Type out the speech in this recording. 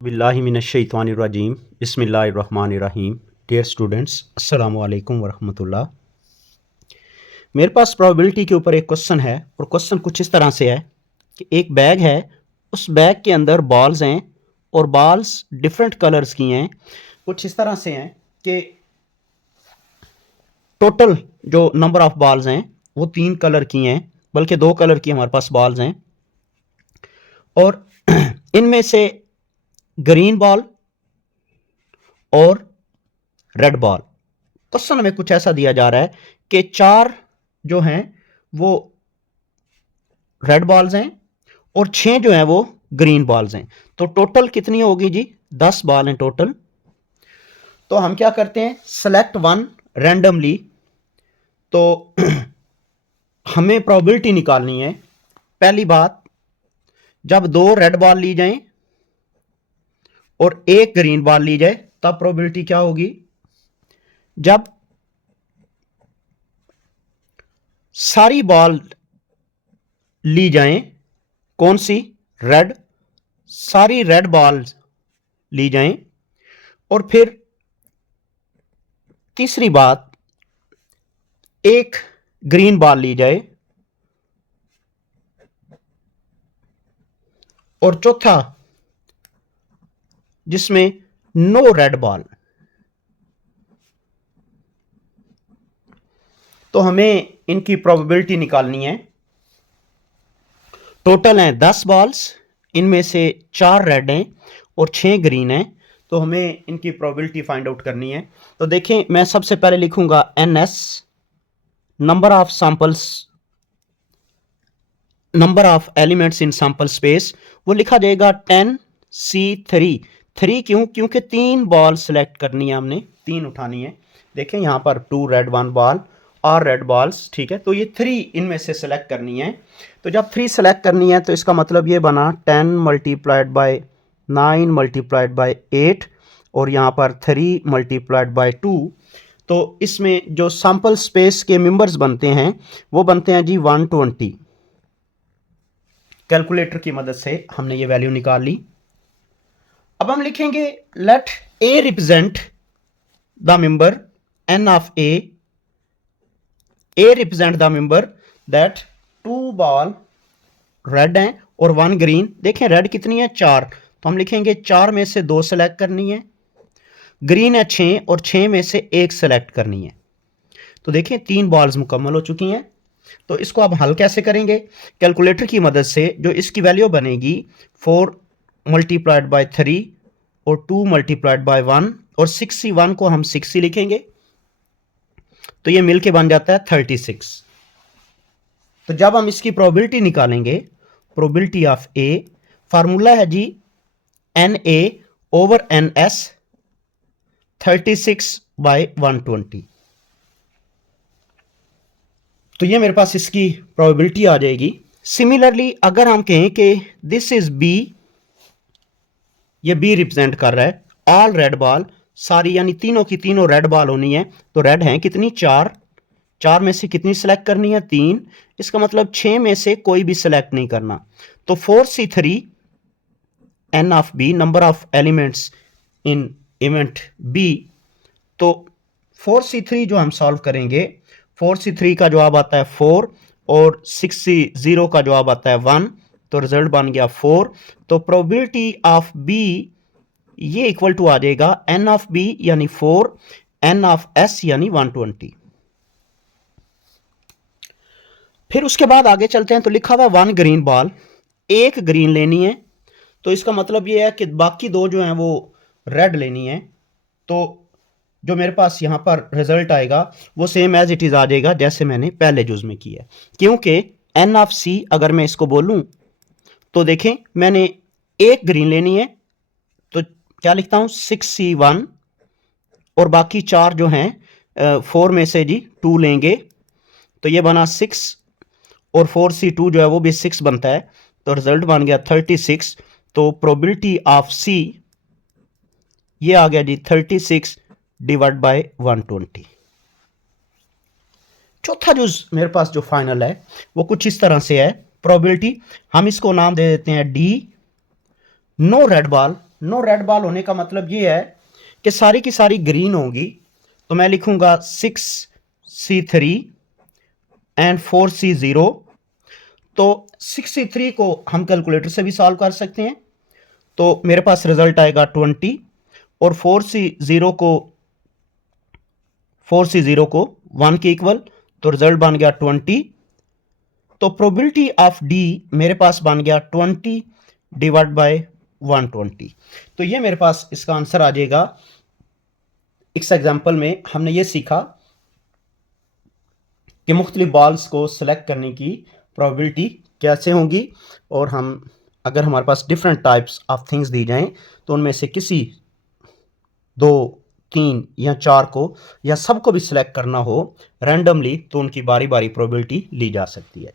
बिल्लाहिमिनश्शैतानिर्रजीम बिस्मिल्लाहिर्रहमानिर्रहीम। Dear students, अस्सलाम वालेकुम वरहमतुल्लाह। मेरे पास प्रोबेबिलिटी के ऊपर एक क्वेश्चन है और क्वेश्चन कुछ इस तरह से है कि एक बैग है, उस बैग के अंदर बॉल्स हैं और बॉल्स डिफरेंट कलर्स की हैं। कुछ इस तरह से हैं कि टोटल जो नंबर ऑफ बॉल्स हैं वो 3 कलर की हैं, बल्कि 2 कलर की हमारे पास बॉल्स हैं और इनमें से ग्रीन बॉल और रेड बॉल। क्वेश्चन में कुछ ऐसा दिया जा रहा है कि 4 जो हैं वो रेड बॉल्स हैं और 6 जो हैं वो ग्रीन बॉल्स हैं। तो टोटल कितनी होगी जी? 10 बॉल हैं टोटल। तो हम क्या करते हैं, सेलेक्ट वन रैंडमली। तो हमें प्रोबेबिलिटी निकालनी है। पहली बात, जब 2 रेड बॉल ली जाएं और 1 ग्रीन बॉल ली जाए तब प्रोबेबिलिटी क्या होगी? जब सारी बॉल ली जाएं, कौन सी? रेड। सारी रेड बॉल्स ली जाएं और फिर तीसरी बात, 1 ग्रीन बॉल ली जाए और चौथा जिसमें नो रेड बॉल। तो हमें इनकी प्रोबेबिलिटी निकालनी है। टोटल हैं 10 बॉल्स, इनमें से 4 रेड हैं और 6 ग्रीन हैं। तो हमें इनकी प्रोबेबिलिटी फाइंड आउट करनी है। तो देखें, मैं सबसे पहले लिखूंगा NS, number of samples, number of elements in sample space, वो लिखा जाएगा 10C3। 3 क्यों? क्योंकि 3 बॉल सेलेक्ट करनी है, हमने 3 उठानी है। देखें यहाँ पर 2 रेड 1 बॉल और रेड बॉल्स, ठीक है। तो ये 3 इनमें से सेलेक्ट करनी है। तो जब 3 सेलेक्ट करनी है तो इसका मतलब ये बना 10 मल्टीप्लाइड बाय 9 मल्टीप्लाइड बाय 8 और यहाँ पर 3 मल्टीप्लाइड बाय 2। तो इसमें जो सैंपल स्पेस के मेंबर्स बनते हैं वो बनते हैं जी 120। कैलकुलेटर की मदद से हमने ये वैल्यू निकाल ली। अब हम लिखेंगे let A represent the member n of A represent the member that 2 ball red हैं और 1 ग्रीन। देखें रेड कितनी है? 4। तो हम लिखेंगे 4 में से 2 सेलेक्ट करनी है। ग्रीन है 6 और 6 में से 1 सेलेक्ट करनी है। तो देखें 3 बॉल्स मुकम्मल हो चुकी हैं। तो इसको अब हल कैसे करेंगे? कैलकुलेटर की मदद से जो इसकी वैल्यू बनेगी 4 मल्टीप्लाइड बाय 3 और 2 मल्टीप्लाइड बाय 1 और 61 को हम 60 लिखेंगे तो ये मिलके बन जाता है 36। तो जब हम इसकी प्रोबेबिलिटी निकालेंगे, प्रोबेबिलिटी ऑफ ए, फार्मूला है जी NA ओवर NS 36 बाय 120। तो ये मेरे पास इसकी प्रोबेबिलिटी आ जाएगी। सिमिलरली अगर हम कहें कि दिस इज बी, ये बी रिप्रेजेंट कर रहा है ऑल रेड बॉल, सारी यानी तीनों की तीनों रेड बॉल होनी है। तो रेड हैं कितनी? 4। 4 में से कितनी सेलेक्ट करनी है? 3। इसका मतलब 6 में से कोई भी सेलेक्ट नहीं करना। तो 4C3 n of B, number of elements in event B. तो 4C3 जो हम सॉल्व करेंगे, 4C3 का जवाब आता है 4 और 6C0 का जवाब आता है 1। तो रिजल्ट बन गया 4। तो प्रोबेबिलिटी ऑफ बी ये इक्वल टू आ जाएगा n ऑफ बी यानी 4, n ऑफ s यानी 120। फिर उसके बाद आगे चलते हैं। तो लिखा हुआ है 1 ग्रीन बॉल, 1 ग्रीन लेनी है। तो इसका मतलब ये है कि बाकी 2 जो हैं वो रेड लेनी है। तो जो मेरे पास यहाँ पर रिजल्ट आएगा वो सेम एज इट इज आ जाएगा जैसे मैंने पहले जुज में किया। क्योंकि n ऑफ c अगर मैं इसको बोलूं तो देखें मैंने 1 ग्रीन लेनी है तो क्या लिखता हूं 6C1 और बाकी 4 जो हैं 4 में से जी 2 लेंगे तो ये बना 6 और 4C2 जो है वो भी 6 बनता है। तो रिजल्ट बन गया 36। तो प्रोबेबिलिटी ऑफ C ये आ गया जी 36 डिवाइड बाय 120। चौथा जुज मेरे पास जो फाइनल है वो कुछ इस तरह से है। प्रोबेबिलिटी हम इसको नाम दे देते हैं D, no red ball no red ball होने का मतलब ये है कि सारी की सारी ग्रीन होंगी, तो मैं लिखूंगा 6C3 एंड 4C0। तो 6C3 को हम कैलकुलेटर से भी सॉल्व कर सकते हैं, तो मेरे पास रिजल्ट आएगा 20, और 4C0 को 1 के इक्वल, तो रिजल्ट बन गया 20। तो प्रोबेबिलिटी ऑफ डी मेरे पास बन गया 20 डिवाइड बाय 120। तो ये मेरे पास इसका आंसर आ जाएगा। इस एग्जाम्पल में हमने ये सीखा कि मुख्तलिफ बॉल्स को सिलेक्ट करने की प्रोबेबिलिटी कैसे होंगी, और हम अगर हमारे पास डिफरेंट टाइप्स ऑफ थिंग्स दी जाएं तो उनमें से किसी 2, 3 या 4 को या सबको भी सिलेक्ट करना हो रैंडमली, तो उनकी बारी बारी प्रोबेबिलिटी ली जा सकती है।